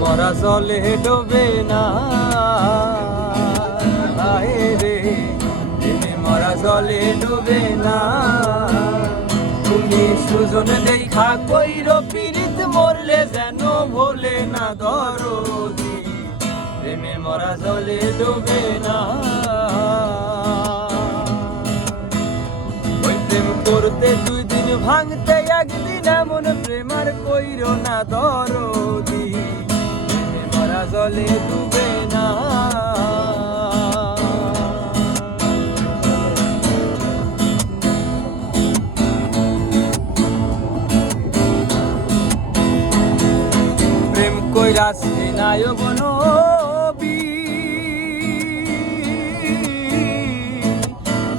মরা জলে ডোবে না রে, মরা জলে ডোবে না। তুমি সুজন দেখা কইর পীড়িত মরলে যেন ভোলে না দরদি, প্রেমে মরা জলে ডোবে না। ওই প্রেম করতে 2 দিন ভাঙতে 1 দিন এমন প্রেম আর কইর না দরদি, প্রেমে মরা জলে ডুবে না। প্রেম কইরা সিনায় বনবি,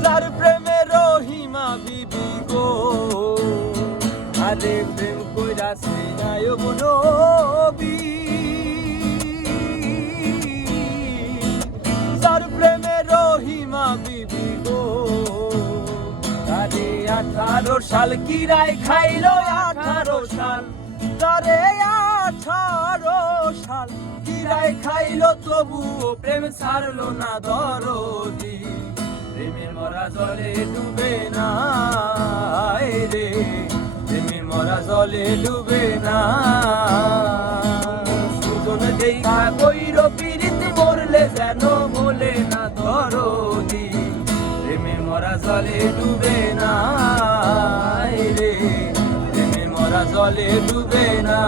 যার প্রেমে রহিমা বিবি গো, আরে প্রেম কইরা সিনায় বনবি, যার প্রেমে রহিমা বিবি গো। আরে 18 সাল কিরাই খাইলো 18 সাল, তারে 18 সাল কিরাই খাইলো তবুও প্রেম ছাড়লো না দরদি, প্রেমের মরা জলে ডুবে না রে, প্রেমের মরা জলে ডুবে না। সুজন দেখা কইর পীড়িত মরলে যেন ভোলে না দরদি, প্রেমের মরা জলে ডুবে না রে, প্রেমের মরা জলে ডুবে না।